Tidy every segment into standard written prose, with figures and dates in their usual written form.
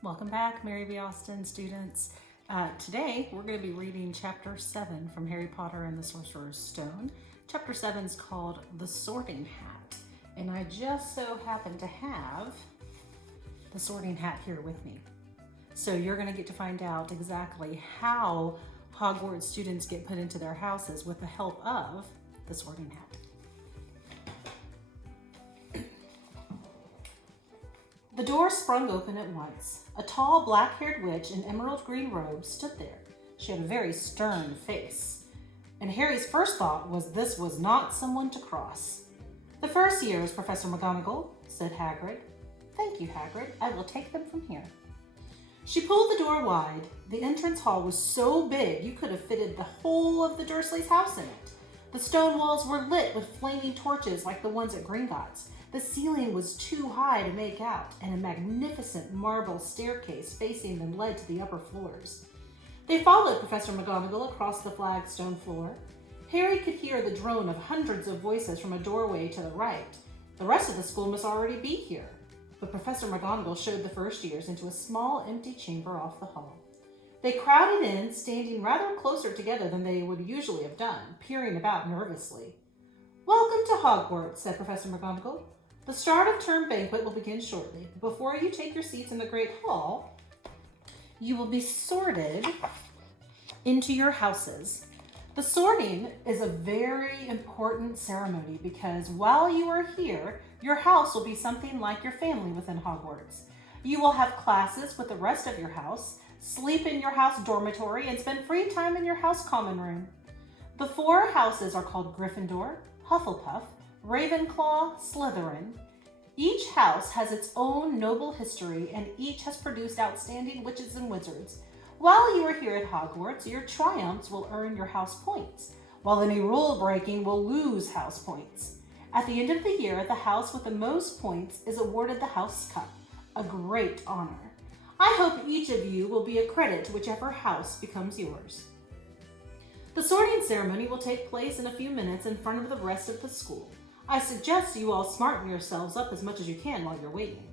Welcome back, Mary V. Austin students. Today we're going to be reading Chapter 7 from Harry Potter and the Sorcerer's Stone. Chapter 7 is called The Sorting Hat, and I just so happen to have the sorting hat here with me. So you're going to get to find out exactly how Hogwarts students get put into their houses with the help of the sorting hat. The door sprung open at once. A tall, black-haired witch in emerald green robes stood there. She had a very stern face, and Harry's first thought was this was not someone to cross. "The first years, Professor McGonagall," said Hagrid. "Thank you, Hagrid. I will take them from here." She pulled the door wide. The entrance hall was so big you could have fitted the whole of the Dursleys' house in it. The stone walls were lit with flaming torches like the ones at Gringotts. The ceiling was too high to make out, and a magnificent marble staircase facing them led to the upper floors. They followed Professor McGonagall across the flagstone floor. Harry could hear the drone of hundreds of voices from a doorway to the right. The rest of the school must already be here. But Professor McGonagall showed the first years into a small empty chamber off the hall. They crowded in, standing rather closer together than they would usually have done, peering about nervously. "Welcome to Hogwarts," said Professor McGonagall. "The start of term banquet will begin shortly. Before you take your seats in the Great Hall, you will be sorted into your houses." The sorting is a very important ceremony because while you are here, your house will be something like your family within Hogwarts. You will have classes with the rest of your house, sleep in your house dormitory, and spend free time in your house common room. The 4 houses are called Gryffindor, Hufflepuff, Ravenclaw, Slytherin. Each house has its own noble history, and each has produced outstanding witches and wizards. While you are here at Hogwarts, your triumphs will earn your house points, while any rule breaking will lose house points. At the end of the year, the house with the most points is awarded the House Cup, a great honor. I hope each of you will be a credit to whichever house becomes yours. The sorting ceremony will take place in a few minutes in front of the rest of the school. I suggest you all smarten yourselves up as much as you can while you're waiting.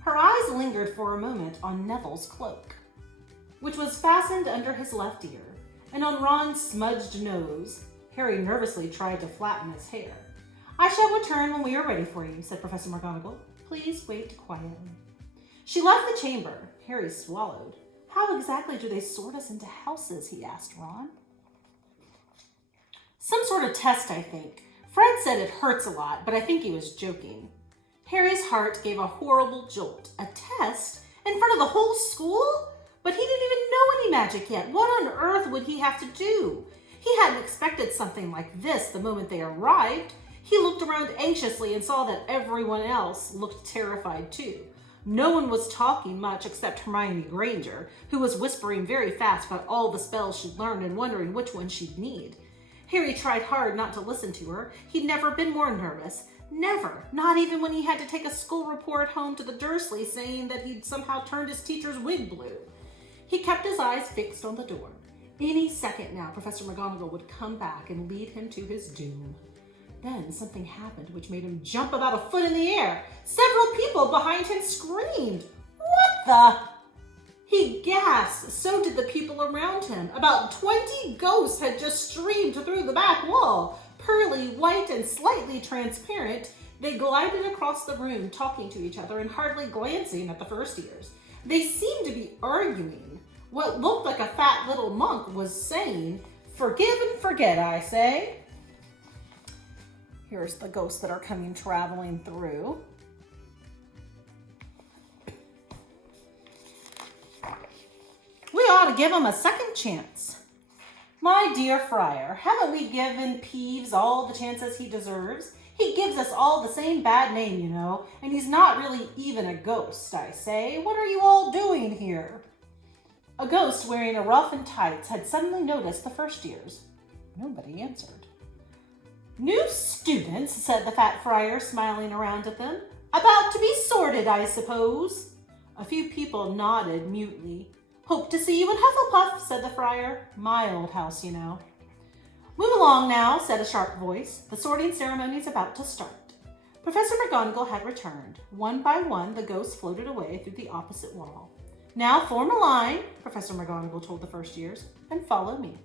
Her eyes lingered for a moment on Neville's cloak, which was fastened under his left ear, and on Ron's smudged nose. Harry nervously tried to flatten his hair. "I shall return when we are ready for you," said Professor McGonagall. "Please wait quietly." She left the chamber. Harry swallowed. "How exactly do they sort us into houses?" he asked Ron. "Some sort of test, I think. Fred said it hurts a lot, but I think he was joking." Harry's heart gave a horrible jolt. A test? In front of the whole school? But he didn't even know any magic yet. What on earth would he have to do? He hadn't expected something like this the moment they arrived. He looked around anxiously and saw that everyone else looked terrified too. No one was talking much except Hermione Granger, who was whispering very fast about all the spells she'd learned and wondering which one she'd need. Harry tried hard not to listen to her. He'd never been more nervous. Never. Not even when he had to take a school report home to the Dursleys saying that he'd somehow turned his teacher's wig blue. He kept his eyes fixed on the door. Any second now, Professor McGonagall would come back and lead him to his doom. Then something happened which made him jump about a foot in the air. Several people behind him screamed. "What the?" He gasped. So did the people around him. About 20 ghosts had just streamed through the back wall. Pearly, white, and slightly transparent, they glided across the room, talking to each other and hardly glancing at the first years. They seemed to be arguing. What looked like a fat little monk was saying, "Forgive and forget, I say." Here's the ghosts that are coming traveling through. "We ought to give him a second chance." "My dear Friar, haven't we given Peeves all the chances he deserves? He gives us all the same bad name, you know, and he's not really even a ghost, I say. What are you all doing here?" A ghost wearing a ruff and tights had suddenly noticed the first years. Nobody answered. "New students," said the fat friar, smiling around at them. "About to be sorted, I suppose." A few people nodded mutely. "Hope to see you in Hufflepuff," said the friar. "My old house, you know." "Move along now," said a sharp voice. "The sorting ceremony is about to start." Professor McGonagall had returned. One by one, the ghosts floated away through the opposite wall. Now form a line, Professor McGonagall told the first years, and follow me.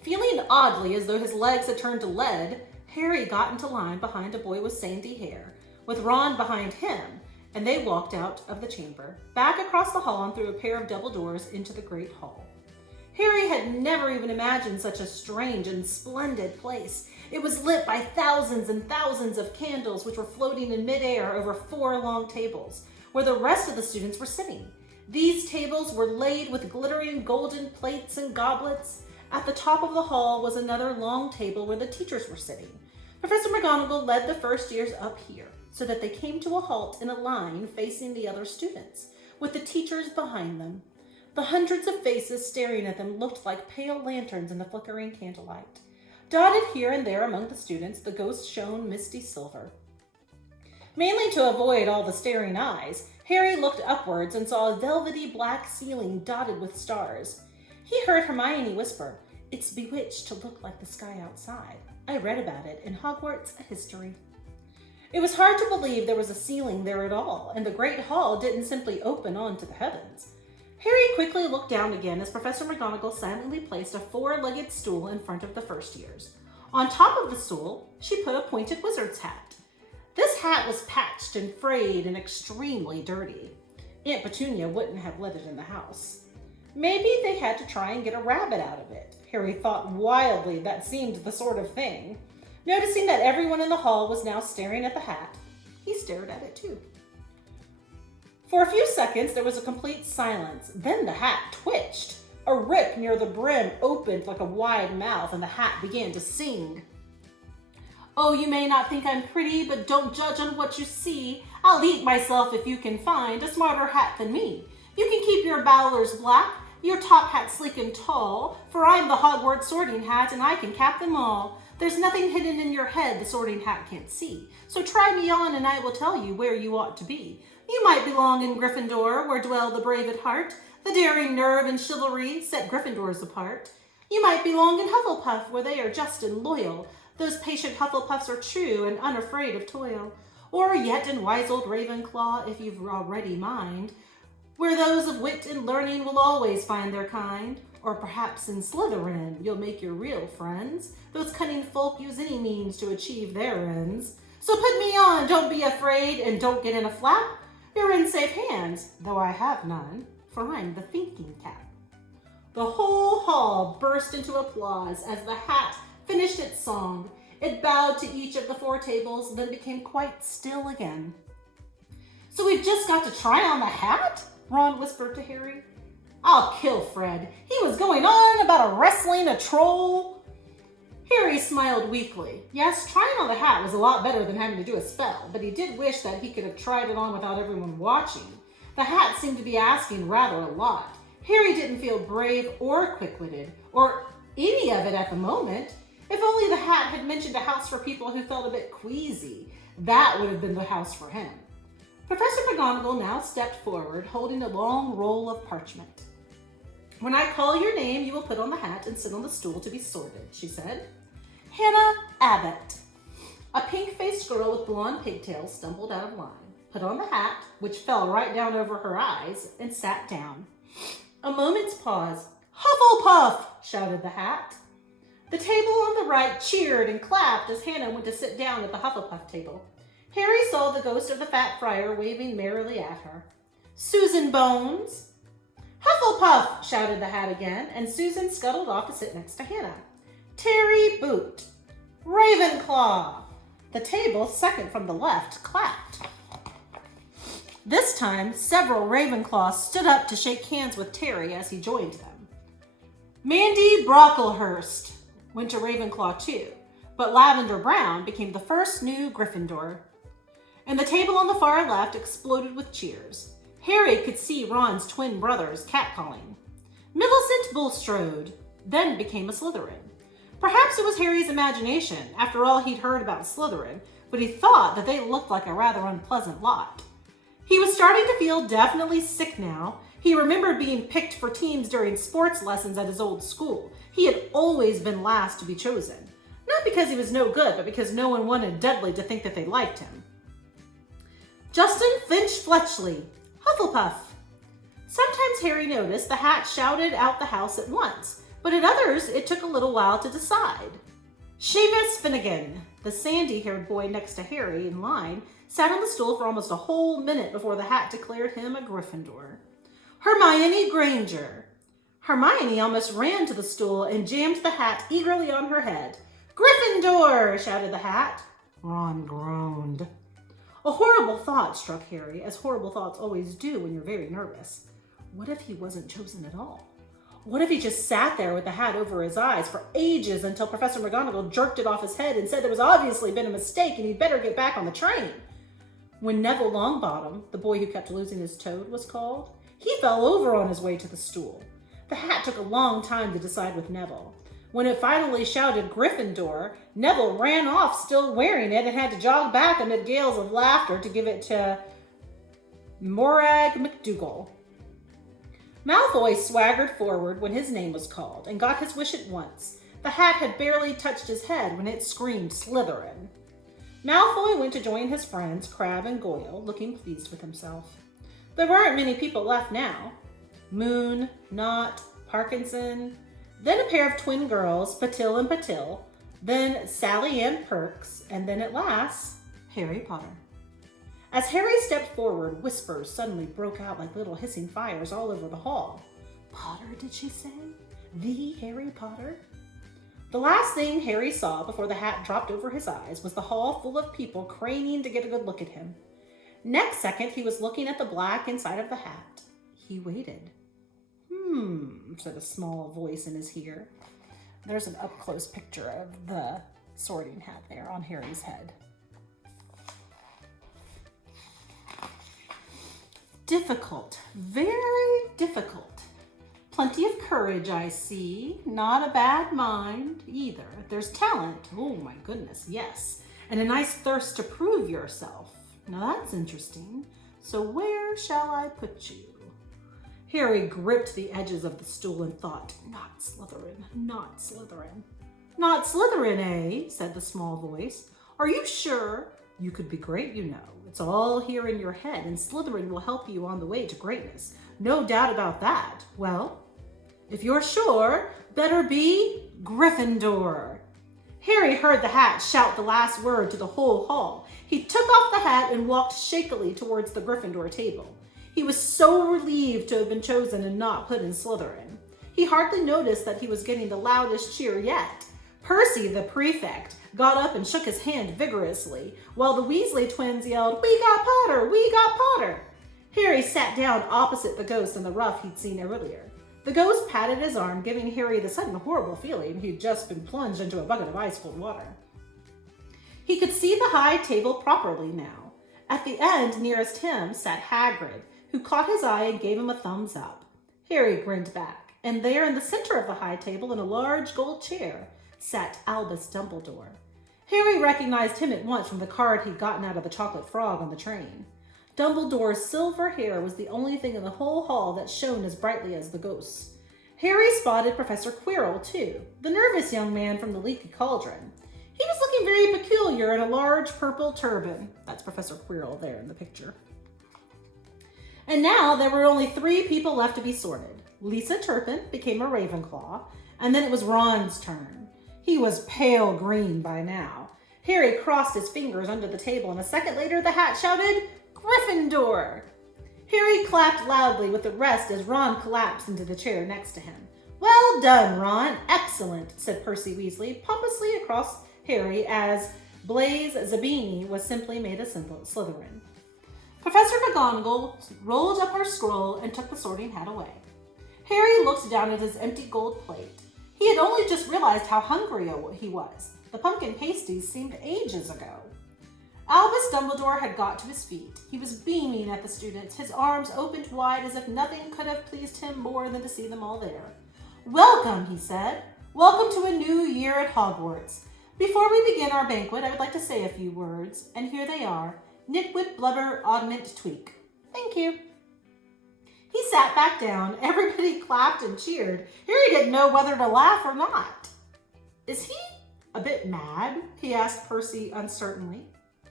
Feeling oddly as though his legs had turned to lead, Harry got into line behind a boy with sandy hair, with Ron behind him, and they walked out of the chamber, back across the hall and through a pair of double doors into the great hall. Harry had never even imagined such a strange and splendid place. It was lit by thousands and thousands of candles which were floating in midair over 4 long tables, where the rest of the students were sitting. These tables were laid with glittering golden plates and goblets. At the top of the hall was another long table where the teachers were sitting. Professor McGonagall led the first years up here, so that they came to a halt in a line facing the other students, with the teachers behind them. The hundreds of faces staring at them looked like pale lanterns in the flickering candlelight. Dotted here and there among the students, the ghosts shone misty silver. Mainly to avoid all the staring eyes, Harry looked upwards and saw a velvety black ceiling dotted with stars. He heard Hermione whisper, "It's bewitched to look like the sky outside. I read about it in Hogwarts A History." It was hard to believe there was a ceiling there at all, and the great hall didn't simply open onto the heavens. Harry quickly looked down again as Professor McGonagall silently placed a 4-legged stool in front of the first years. On top of the stool, she put a pointed wizard's hat. This hat was patched and frayed and extremely dirty. Aunt Petunia wouldn't have let it in the house. Maybe they had to try and get a rabbit out of it. Harry thought wildly that seemed the sort of thing. Noticing that everyone in the hall was now staring at the hat, he stared at it too. For a few seconds, there was a complete silence. Then the hat twitched. A rip near the brim opened like a wide mouth, and the hat began to sing. "Oh, you may not think I'm pretty, but don't judge on what you see. I'll eat myself if you can find a smarter hat than me. You can keep your bowlers black, your top hat sleek and tall, for I'm the Hogwarts sorting hat, and I can cap them all. There's nothing hidden in your head the sorting hat can't see. So try me on, and I will tell you where you ought to be. You might belong in Gryffindor, where dwell the brave at heart. The daring nerve and chivalry set Gryffindors apart. You might belong in Hufflepuff, where they are just and loyal. Those patient Hufflepuffs are true and unafraid of toil. Or yet in wise old Ravenclaw, if you've already mind, where those of wit and learning will always find their kind. Or perhaps in Slytherin, you'll make your real friends. Those cunning folk use any means to achieve their ends. So put me on, don't be afraid, and don't get in a flap. You're in safe hands, though I have none, for I'm the thinking cap." The whole hall burst into applause as the hat finished its song. It bowed to each of the 4 tables, then became quite still again. "So we've just got to try on the hat?" Ron whispered to Harry. "I'll kill Fred. He was going on about wrestling a troll." Harry smiled weakly. Yes, trying on the hat was a lot better than having to do a spell, but he did wish that he could have tried it on without everyone watching. The hat seemed to be asking rather a lot. Harry didn't feel brave or quick-witted, or any of it at the moment. If only the hat had mentioned a house for people who felt a bit queasy. That would have been the house for him. Professor McGonagall now stepped forward, holding a long roll of parchment. "When I call your name, you will put on the hat and sit on the stool to be sorted," she said. Hannah Abbott. A pink-faced girl with blonde pigtails stumbled out of line, put on the hat, which fell right down over her eyes, and sat down. A moment's pause. "Hufflepuff!" shouted the hat. The table on the right cheered and clapped as Hannah went to sit down at the Hufflepuff table. Harry saw the ghost of the fat friar waving merrily at her. "Susan Bones!" "Hufflepuff!" shouted the hat again, and Susan scuttled off to sit next to Hannah. "Terry Boot!" "Ravenclaw!" The table, second from the left, clapped. This time, several Ravenclaws stood up to shake hands with Terry as he joined them. "Mandy Brocklehurst" went to Ravenclaw too, but Lavender Brown became the first new Gryffindor. And the table on the far left exploded with cheers. Harry could see Ron's twin brothers catcalling. Millicent Bulstrode then became a Slytherin. Perhaps it was Harry's imagination, after all he'd heard about Slytherin, but he thought that they looked like a rather unpleasant lot. He was starting to feel definitely sick now. He remembered being picked for teams during sports lessons at his old school. He had always been last to be chosen. Not because he was no good, but because no one wanted Dudley to think that they liked him. Justin Finch Fletchley, Hufflepuff. Sometimes Harry noticed the hat shouted out the house at once, but at others it took a little while to decide. Seamus Finnegan, the sandy-haired boy next to Harry in line, sat on the stool for almost a whole minute before the hat declared him a Gryffindor. Hermione Granger. Hermione almost ran to the stool and jammed the hat eagerly on her head. Gryffindor, shouted the hat. Ron groaned. A horrible thought struck Harry, as horrible thoughts always do when you're very nervous. What if he wasn't chosen at all? What if he just sat there with the hat over his eyes for ages until Professor McGonagall jerked it off his head and said there was obviously been a mistake and he'd better get back on the train? When Neville Longbottom, the boy who kept losing his toad, was called, he fell over on his way to the stool. The hat took a long time to decide with Neville. When it finally shouted Gryffindor, Neville ran off still wearing it and had to jog back amid gales of laughter to give it to Morag McDougal. Malfoy swaggered forward when his name was called and got his wish at once. The hat had barely touched his head when it screamed Slytherin. Malfoy went to join his friends, Crabbe and Goyle, looking pleased with himself. There weren't many people left now. Moon, Knott, Parkinson, then a pair of twin girls, Patil and Patil, then Sally Ann Perks, and then at last, Harry Potter. As Harry stepped forward, whispers suddenly broke out like little hissing fires all over the hall. Potter, did she say? The Harry Potter? The last thing Harry saw before the hat dropped over his eyes was the hall full of people craning to get a good look at him. Next second, he was looking at the black inside of the hat. He waited. Said a small voice in his ear. There's an up-close picture of the sorting hat there on Harry's head. Difficult, very difficult. Plenty of courage, I see. Not a bad mind either. There's talent. Oh my goodness, yes. And a nice thirst to prove yourself. Now that's interesting. So where shall I put you? Harry gripped the edges of the stool and thought, not Slytherin, not Slytherin. Not Slytherin, eh? Said the small voice. Are you sure? You could be great, you know. It's all here in your head, and Slytherin will help you on the way to greatness. No doubt about that. Well, if you're sure, better be Gryffindor. Harry heard the hat shout the last word to the whole hall. He took off the hat and walked shakily towards the Gryffindor table. He was so relieved to have been chosen and not put in Slytherin. He hardly noticed that he was getting the loudest cheer yet. Percy, the prefect, got up and shook his hand vigorously, while the Weasley twins yelled, "We got Potter! We got Potter!" Harry sat down opposite the ghost in the ruff he'd seen earlier. The ghost patted his arm, giving Harry the sudden horrible feeling he'd just been plunged into a bucket of ice-cold water. He could see the high table properly now. At the end nearest him sat Hagrid, who caught his eye and gave him a thumbs up. Harry grinned back, and there in the center of the high table in a large gold chair sat Albus Dumbledore. Harry recognized him at once from the card he'd gotten out of the chocolate frog on the train. Dumbledore's silver hair was the only thing in the whole hall that shone as brightly as the ghost's. Harry spotted Professor Quirrell, too, the nervous young man from the Leaky Cauldron. He was looking very peculiar in a large purple turban. That's Professor Quirrell there in the picture. And now there were only 3 people left to be sorted. Lisa Turpin became a Ravenclaw, and then it was Ron's turn. He was pale green by now. Harry crossed his fingers under the table, and a second later the hat shouted, Gryffindor! Harry clapped loudly with the rest as Ron collapsed into the chair next to him. Well done, Ron. Excellent, said Percy Weasley pompously across Harry as Blaise Zabini was simply made a Slytherin. Professor McGonagall rolled up her scroll and took the sorting hat away. Harry looked down at his empty gold plate. He had only just realized how hungry he was. The pumpkin pasties seemed ages ago. Albus Dumbledore had got to his feet. He was beaming at the students, his arms opened wide as if nothing could have pleased him more than to see them all there. Welcome, he said. Welcome to a new year at Hogwarts. Before we begin our banquet, I would like to say a few words, and here they are. Nitwit, blubber, augment, tweak. Thank you. He sat back down. Everybody clapped and cheered. Harry didn't know whether to laugh or not. Is he a bit mad? He asked Percy uncertainly.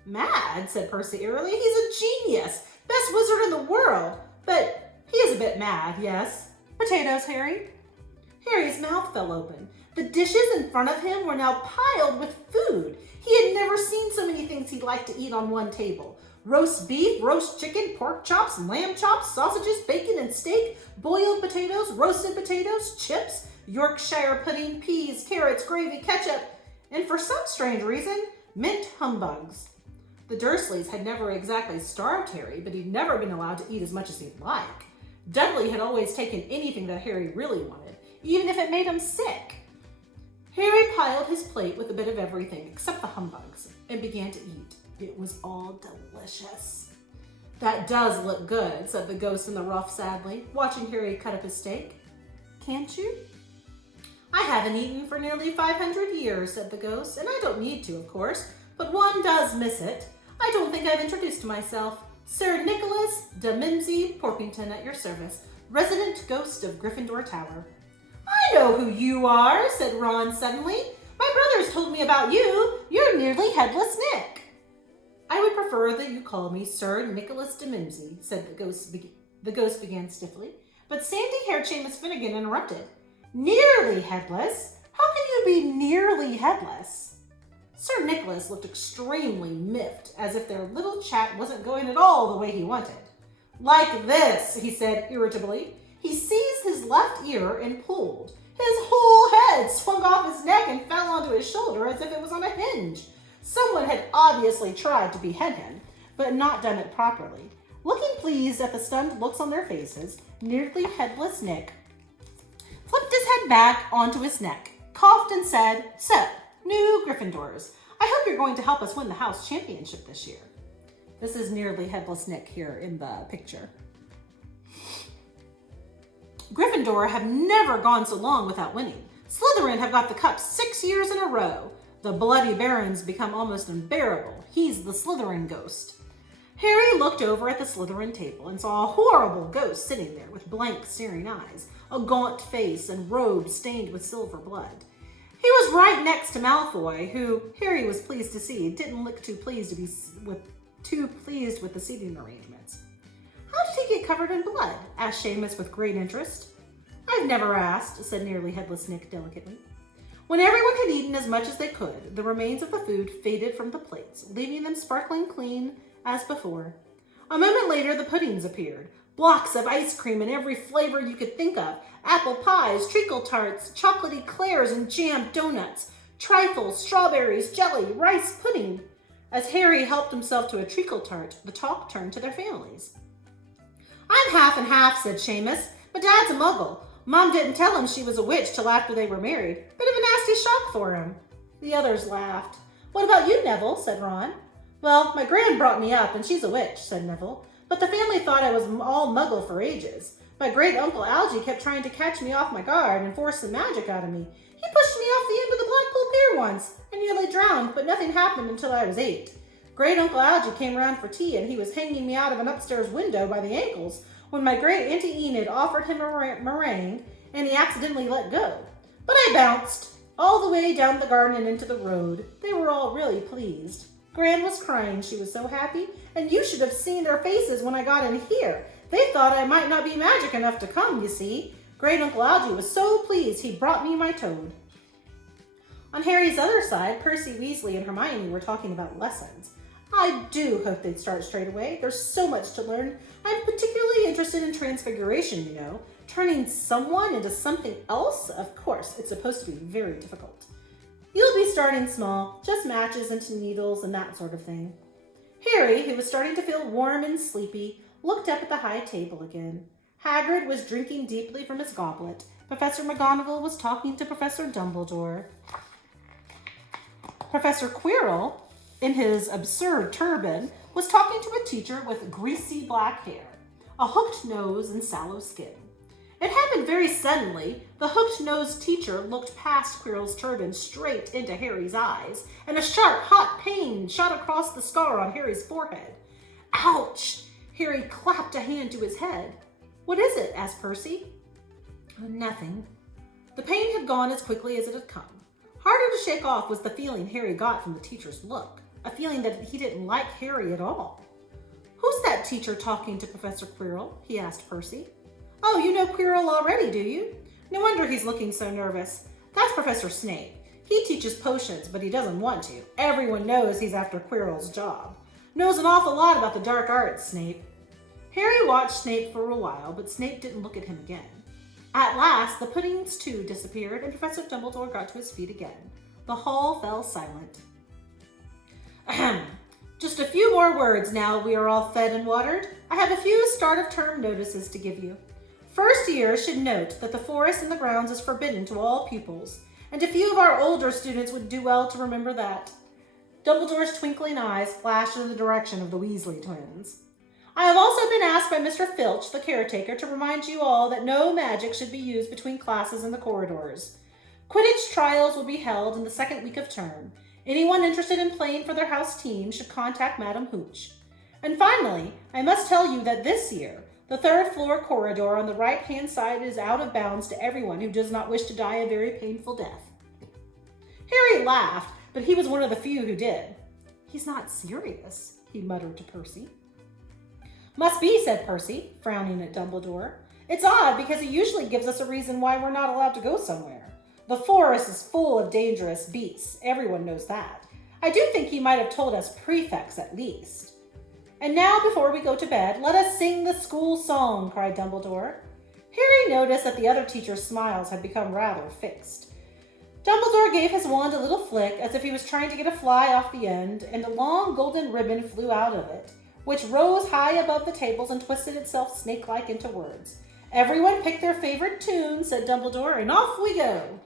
Mad, said Percy airily. He's a genius. Best wizard in the world. But He is a bit mad, yes. Potatoes, Harry? Harry's mouth fell open. The dishes in front of him were now piled with food. He had never seen so many things he liked to eat on one table. Roast beef, roast chicken, pork chops, lamb chops, sausages, bacon and steak, boiled potatoes, roasted potatoes, chips, Yorkshire pudding, peas, carrots, gravy, ketchup, and for some strange reason, mint humbugs. The Dursleys had never exactly starved Harry, but he'd never been allowed to eat as much as he'd like. Dudley had always taken anything that Harry really wanted, even if it made him sick. Harry piled his plate with a bit of everything except the humbugs and began to eat. It was all delicious. That does look good, said the ghost in the ruff sadly, watching Harry cut up his steak. Can't you? I haven't eaten for nearly 500 years, said the ghost, and I don't need to, of course, but one does miss it. I don't think I've introduced myself. Sir Nicholas de Mimsy Porpington at your service, resident ghost of Gryffindor Tower. I know who you are, said Ron suddenly. My brothers told me about you. You're nearly Headless Nick. I would prefer that you call me Sir Nicholas de Mimsy, said the ghost began stiffly, but sandy-haired Seamus Finnegan interrupted. Nearly headless? How can you be nearly headless? Sir Nicholas looked extremely miffed, as if their little chat wasn't going at all the way he wanted. Like this, he said irritably. He seized his left ear and pulled. His whole head swung off his neck and fell onto his shoulder as if it was on a hinge. Someone had obviously tried to behead him, but not done it properly. Looking pleased at the stunned looks on their faces, nearly headless Nick flipped his head back onto his neck, coughed and said, So, new Gryffindors, I hope you're going to help us win the house championship this year. This is nearly headless Nick here in the picture. Gryffindor have never gone so long without winning. Slytherin have got the cup 6 years in a row. The Bloody Baron's become almost unbearable. He's the Slytherin ghost. Harry looked over at the Slytherin table and saw a horrible ghost sitting there with blank, staring eyes, a gaunt face, and robes stained with silver blood. He was right next to Malfoy, who, Harry was pleased to see, didn't look too pleased with the seating arrangements. How did he get covered in blood? Asked Seamus with great interest. I've never asked, said nearly headless Nick delicately. When everyone had eaten as much as they could, the remains of the food faded from the plates, leaving them sparkling clean as before. A moment later, the puddings appeared. Blocks of ice cream in every flavor you could think of. Apple pies, treacle tarts, chocolatey eclairs, and jam donuts. Trifles, strawberries, jelly, rice pudding. As Harry helped himself to a treacle tart, the talk turned to their families. I'm half and half, said Seamus, but Dad's a muggle. Mom didn't tell him she was a witch till after they were married. Bit of a nasty shock for him. The others laughed. What about you, Neville? Said Ron. Well, my gran brought me up, and she's a witch, said Neville. But the family thought I was all muggle for ages. My great-uncle Algy kept trying to catch me off my guard and force some magic out of me. He pushed me off the end of the Blackpool Pier once. I nearly drowned, but nothing happened until I was 8. Great-uncle Algy came around for tea, and he was hanging me out of an upstairs window by the ankles when my great-auntie Enid offered him a meringue, and he accidentally let go. But I bounced all the way down the garden and into the road. They were all really pleased. Gran was crying, she was so happy, and you should have seen their faces when I got in here. They thought I might not be magic enough to come, you see. Great-uncle Algy was so pleased he brought me my toad. On Harry's other side, Percy Weasley and Hermione were talking about lessons. I do hope they'd start straight away. There's so much to learn. I'm particularly interested in transfiguration, you know. Turning someone into something else? Of course, it's supposed to be very difficult. You'll be starting small, just matches into needles and that sort of thing. Harry, who was starting to feel warm and sleepy, looked up at the high table again. Hagrid was drinking deeply from his goblet. Professor McGonagall was talking to Professor Dumbledore. Professor Quirrell, in his absurd turban, was talking to a teacher with greasy black hair, a hooked nose, and sallow skin. It happened very suddenly. The hooked-nosed teacher looked past Quirrell's turban straight into Harry's eyes, and a sharp, hot pain shot across the scar on Harry's forehead. Ouch! Harry clapped a hand to his head. What is it? Asked Percy. Nothing. The pain had gone as quickly as it had come. Harder to shake off was the feeling Harry got from the teacher's look, a feeling that he didn't like Harry at all. Who's that teacher talking to Professor Quirrell? He asked Percy. Oh, you know Quirrell already, do you? No wonder he's looking so nervous. That's Professor Snape. He teaches potions, but he doesn't want to. Everyone knows he's after Quirrell's job. Knows an awful lot about the dark arts, Snape. Harry watched Snape for a while, but Snape didn't look at him again. At last, the puddings too disappeared, and Professor Dumbledore got to his feet again. The hall fell silent. Ahem. Just a few more words now we are all fed and watered. I have a few start-of-term notices to give you. First years should note that the forest in the grounds is forbidden to all pupils, and a few of our older students would do well to remember that. Dumbledore's twinkling eyes flashed in the direction of the Weasley twins. I have also been asked by Mr. Filch, the caretaker, to remind you all that no magic should be used between classes in the corridors. Quidditch trials will be held in the second week of term. Anyone interested in playing for their house team should contact Madam Hooch. And finally, I must tell you that this year, the third floor corridor on the right-hand side is out of bounds to everyone who does not wish to die a very painful death. Harry laughed, but he was one of the few who did. He's not serious, he muttered to Percy. Must be, said Percy, frowning at Dumbledore. It's odd because he usually gives us a reason why we're not allowed to go somewhere. The forest is full of dangerous beasts. Everyone knows that. I do think he might have told us prefects at least. And now, before we go to bed, let us sing the school song, cried Dumbledore. Harry noticed that the other teachers' smiles had become rather fixed. Dumbledore gave his wand a little flick as if he was trying to get a fly off the end, and a long golden ribbon flew out of it, which rose high above the tables and twisted itself snake-like into words. Everyone pick their favorite tune, said Dumbledore, and off we go.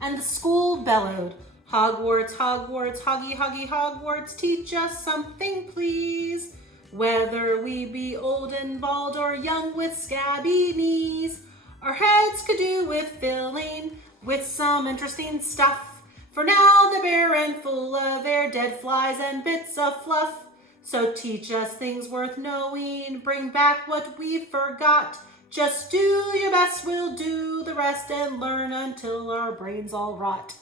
And the school bellowed, Hogwarts, Hogwarts, Hoggy, Hoggy, Hogwarts, teach us something, please. Whether we be old and bald or young with scabby knees, our heads could do with filling with some interesting stuff. For now they're bare and full of air, dead flies and bits of fluff. So teach us things worth knowing, bring back what we forgot. Just do your best, we'll do the rest and learn until our brains all rot.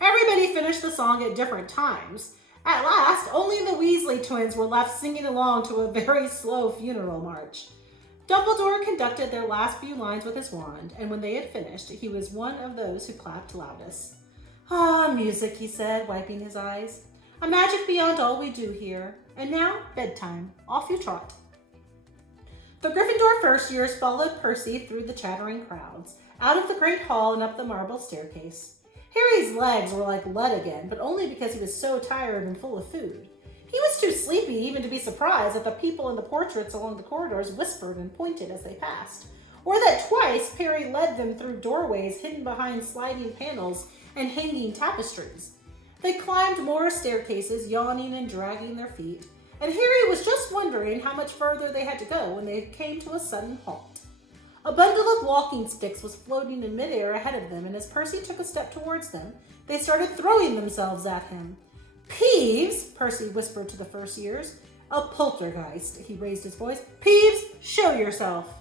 Everybody finished the song at different times. At last, only the Weasley twins were left singing along to a very slow funeral march. Dumbledore conducted their last few lines with his wand, and when they had finished, he was one of those who clapped loudest. Ah, music, he said, wiping his eyes. A magic beyond all we do here. And now, bedtime. Off you trot. The Gryffindor first years followed Percy through the chattering crowds, out of the great hall and up the marble staircase. Harry's legs were like lead again, but only because he was so tired and full of food. He was too sleepy even to be surprised that the people in the portraits along the corridors whispered and pointed as they passed, or that twice Perry led them through doorways hidden behind sliding panels and hanging tapestries. They climbed more staircases, yawning and dragging their feet, and Harry was just wondering how much further they had to go when they came to a sudden halt. A bundle of walking sticks was floating in midair ahead of them, and as Percy took a step towards them, they started throwing themselves at him. Peeves, Percy whispered to the first years. A poltergeist, he raised his voice. Peeves, show yourself.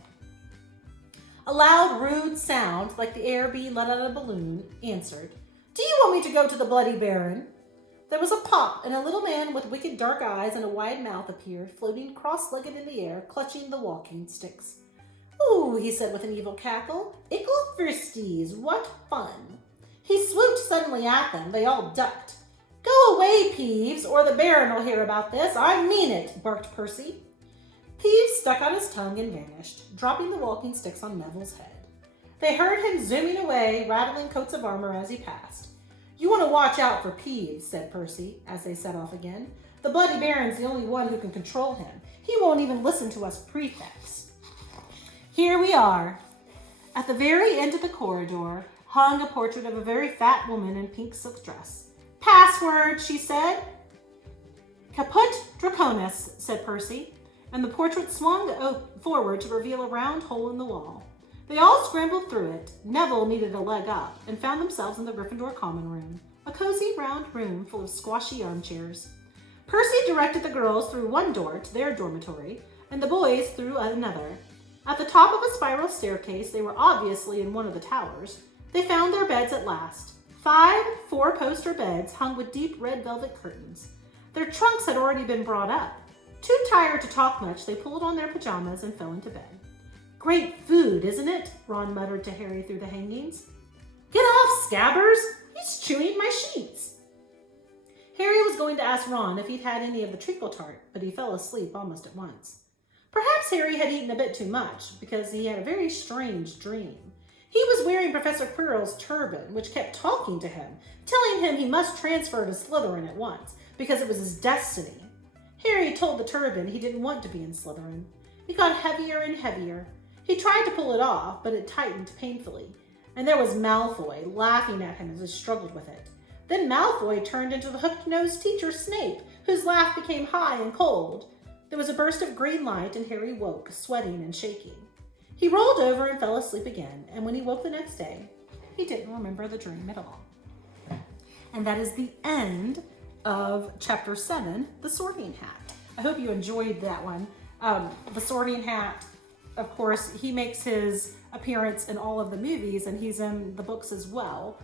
A loud, rude sound, like the air being let out of a balloon, answered. Do you want me to go to the Bloody Baron? There was a pop, and a little man with wicked dark eyes and a wide mouth appeared, floating cross-legged in the air, clutching the walking sticks. Ooh, he said with an evil cackle. Ickle firsties, what fun. He swooped suddenly at them. They all ducked. Go away, Peeves, or the Baron will hear about this. I mean it, barked Percy. Peeves stuck out his tongue and vanished, dropping the walking sticks on Neville's head. They heard him zooming away, rattling coats of armor as he passed. You want to watch out for Peeves, said Percy, as they set off again. The Bloody Baron's the only one who can control him. He won't even listen to us prefects. Here we are. At the very end of the corridor hung a portrait of a very fat woman in pink silk dress. Password, she said. Caput Draconis, said Percy, and the portrait swung forward to reveal a round hole in the wall. They all scrambled through it. Neville needed a leg up and found themselves in the Gryffindor common room, a cozy round room full of squashy armchairs. Percy directed the girls through one door to their dormitory, and the boys through another. At the top of a spiral staircase, they were obviously in one of the towers. They found their beds at last. 5 4-poster beds hung with deep red velvet curtains. Their trunks had already been brought up. Too tired to talk much, they pulled on their pajamas and fell into bed. Great food, isn't it? Ron muttered to Harry through the hangings. Get off, Scabbers! He's chewing my sheets. Harry was going to ask Ron if he'd had any of the treacle tart, but he fell asleep almost at once. Perhaps Harry had eaten a bit too much, because he had a very strange dream. He was wearing Professor Quirrell's turban, which kept talking to him, telling him he must transfer to Slytherin at once, because it was his destiny. Harry told the turban he didn't want to be in Slytherin. It got heavier and heavier. He tried to pull it off, but it tightened painfully. And there was Malfoy laughing at him as he struggled with it. Then Malfoy turned into the hooked-nosed teacher Snape, whose laugh became high and cold. There was a burst of green light, and Harry woke, sweating and shaking. He rolled over and fell asleep again, and when he woke the next day, he didn't remember the dream at all. And that is the end of Chapter 7, The Sorting Hat. I hope you enjoyed that one. The Sorting Hat, of course, he makes his appearance in all of the movies, and he's in the books as well.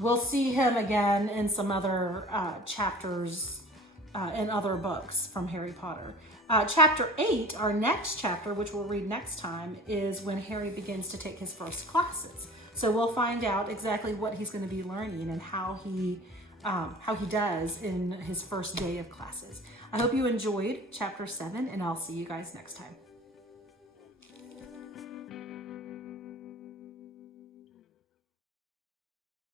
We'll see him again in some other chapters in other books from Harry Potter. Chapter 8, our next chapter, which we'll read next time, is when Harry begins to take his first classes. So we'll find out exactly what he's going to be learning and how he does in his first day of classes. I hope you enjoyed Chapter 7, and I'll see you guys next time.